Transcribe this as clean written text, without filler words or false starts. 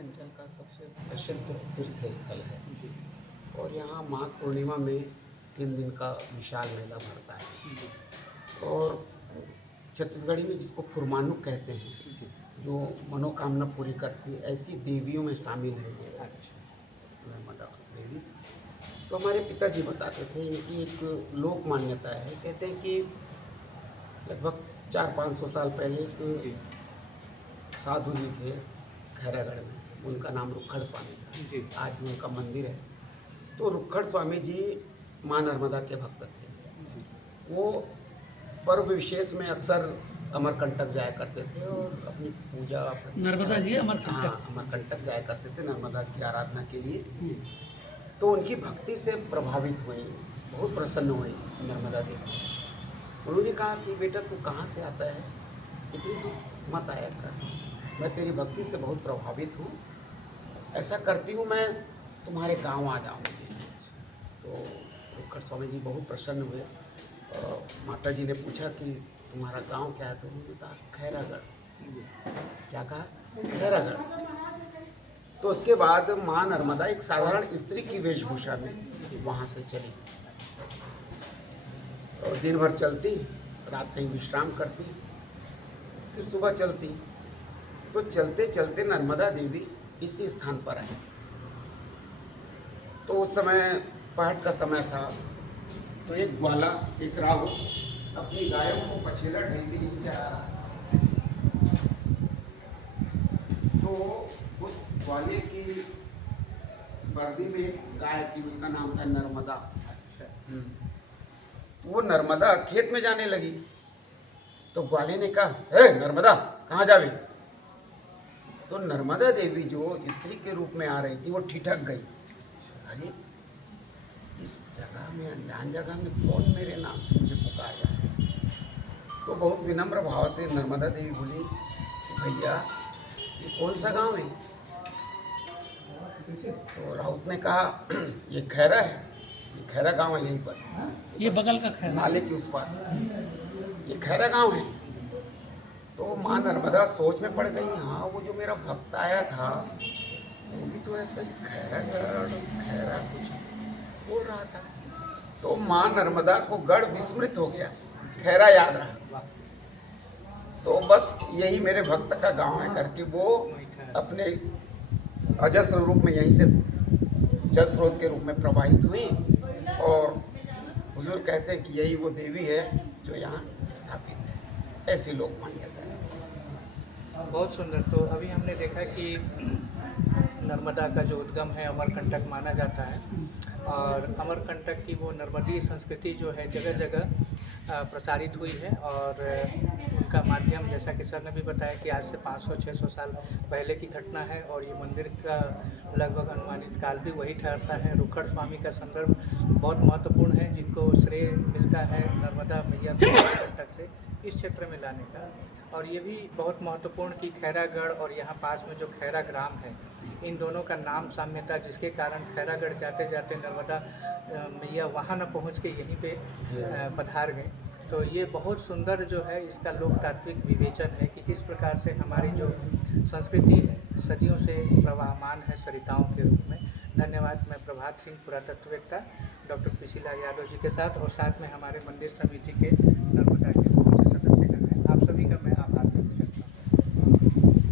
अंचल का सबसे प्रसिद्ध तीर्थ स्थल है और यहाँ माघ पूर्णिमा में 3 दिन का विशाल मेला भरता है। और छत्तीसगढ़ी में जिसको फुरमानुक कहते हैं, जो मनोकामना पूरी करती है, ऐसी देवियों में शामिल है ये नर्मदा देवी। तो हमारे पिताजी बताते थे, इनकी एक लोक मान्यता है। कहते हैं कि लगभग 400-500 साल पहले एक साधु जी थे खैरागढ़ में, उनका नाम रुक्खड़ स्वामी था। आज भी उनका मंदिर है। तो रुक्खड़ स्वामी जी माँ नर्मदा के भक्त थे। वो पर्व विशेष में अक्सर अमरकंटक जाया करते थे और अपनी पूजा नर्मदा जी अमरकंटक जाया करते थे नर्मदा की आराधना के लिए। तो उनकी भक्ति से प्रभावित हुई, बहुत प्रसन्न हुई नर्मदा देवी। उन्होंने कहा कि बेटा तू कहाँ से आता है, इतनी दूर मत आया कर, मैं तेरी भक्ति से बहुत प्रभावित हूँ, ऐसा करती हूँ मैं तुम्हारे गांव आ जाऊँगी। तो रुक्खड़ स्वामी जी बहुत प्रसन्न हुए। माता जी ने पूछा कि तुम्हारा गांव क्या है, तो उन्होंने कहा खैरागढ़। क्या कहा? खैरागढ़। तो उसके बाद माँ नर्मदा एक साधारण स्त्री की वेशभूषा में वहाँ से चली और दिन भर चलती, रात कहीं विश्राम करती, फिर सुबह चलती। तो चलते चलते नर्मदा देवी इसी स्थान पर आई। तो उस समय पहाड़ का समय था। तो एक ग्वाला, एक राउत अपनी गायों को पछेला ढेलती हुई चरा रहा था। तो उस ग्वाले की वर्दी में एक गाय थी, उसका नाम था नर्मदा। तो वो नर्मदा खेत में जाने लगी। तो ग्वाले ने कहा, हे नर्मदा, कहाँ जावे? तो नर्मदा देवी जो स्त्री के रूप में आ रही थी, वो ठिठक गई। अरे इस जगह में, अनजान जगह में कौन मेरे नाम से मुझे पुकार रहा है? तो बहुत विनम्र भाव से नर्मदा देवी बोली कि भैया ये कौन सा गांव है? तो राउत ने कहा ये खैरा है, ये खैरा गांव है, यहीं पर, ये बगल का खैरा, नाले के उस पार ये खैरा गांव है। तो माँ नर्मदा सोच में पड़ गई, हाँ वो जो मेरा भक्त आया था वो भी तो ऐसा खैरा कुछ बोल रहा था। तो माँ नर्मदा को गढ़ विस्मृत हो गया, खैरा याद रहा। तो बस यही मेरे भक्त का गांव है करके वो अपने अजस्र रूप में यहीं से जल स्रोत के रूप में प्रवाहित हुई। और हुजूर कहते हैं कि यही वो देवी है जो यहाँ स्थापित है। ऐसी लोक मान्यता है। बहुत सुंदर। तो अभी हमने देखा कि नर्मदा का जो उद्गम है अमरकंटक माना जाता है और अमरकंटक की वो नर्मदीय संस्कृति जो है जगह जगह प्रसारित हुई है। और उनका माध्यम, जैसा कि सर ने भी बताया, कि आज से 500-600 साल पहले की घटना है और ये मंदिर का लगभग अनुमानित काल भी वही ठहरता है। रुक्खड़ स्वामी का संदर्भ बहुत महत्वपूर्ण है, जिनको श्रेय मिलता है नर्मदा मैया को अमरकंटक से इस क्षेत्र में लाने का। और ये भी बहुत महत्वपूर्ण कि खैरागढ़ और यहाँ पास में जो खैरा ग्राम है, इन दोनों का नाम साम्यता, जिसके कारण खैरागढ़ जाते जाते नर्मदा मैया वहाँ न पहुँच के यहीं पे पधार गए। तो ये बहुत सुंदर जो है इसका लोक तात्विक विवेचन है कि किस प्रकार से हमारी जो संस्कृति है सदियों से प्रवाहमान है सरिताओं के रूप में। धन्यवाद। मैं प्रभात सिंह, पुरातत्ववेत्ता डॉक्टर पीसी लाल यादव जी के साथ, और साथ में हमारे मंदिर समिति के नर्मदा के